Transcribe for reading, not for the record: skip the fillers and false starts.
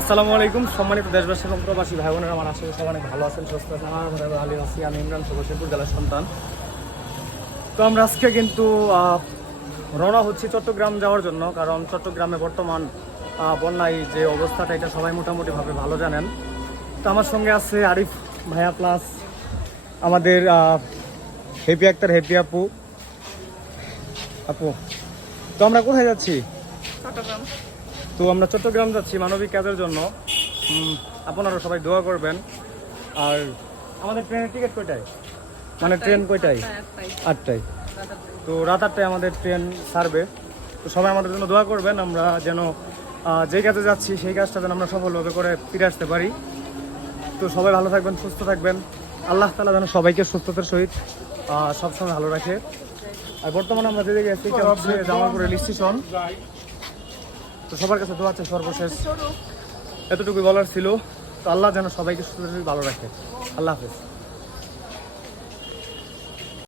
আসসালামু আলাইকুম সম্মানিত দেশবাসী এবং প্রবাসী ভাই বোনেরা, আমার আশা করি সবাই অনেক ভালো আছেন, সুস্থ আছেন। আমার ঘরে ভালো আছি। আমি ইমরান শেরপুর জেলার সন্তান। তো আমরা আজকে কিন্তু রওনা হচ্ছি চট্টগ্রাম যাওয়ার জন্য, কারণ চট্টগ্রামে বর্তমান বন্যায় যে অবস্থাটা এটা সবাই মোটামুটিভাবে ভালো জানেন। তো আমার সঙ্গে আছে আরিফ ভাইয়া প্লাস আমাদের হেপি আক্তার, হেপি আপু। তো আমরা কোথায় যাচ্ছি? চট্টগ্রাম। তো আমরা চট্টগ্রাম যাচ্ছি মানবিক কাজের জন্য। আপনারা সবাই দোয়া করবেন। আর আমাদের ট্রেনের টিকিট কয়টায়, মানে ট্রেন কয়টায়? 8টায়। তো রাত 8টায় আমাদের ট্রেন ছাড়বে। তো সবাই আমাদের জন্য দোয়া করবেন, আমরা যেন যে কাজে যাচ্ছি সেই কাজটা যেন আমরা সফলভাবে করে ফিরে আসতে পারি। তো সবাই ভালো থাকবেন, সুস্থ থাকবেন। আল্লাহ তাআলা যেন সবাইকে সুস্থতার সহিত সবসময় ভালো রাখে। আর বর্তমানে আমরা যে জায়গায় আছি এটা হচ্ছে জামালপুর রেল স্টেশন। তো সবার কাছে দোয়া আছে সর্বশেষ, এতটুকুই বলার ছিল। তো আল্লাহ যেন সবাইকে সুস্থ ভালো রাখে। আল্লাহ হাফেজ।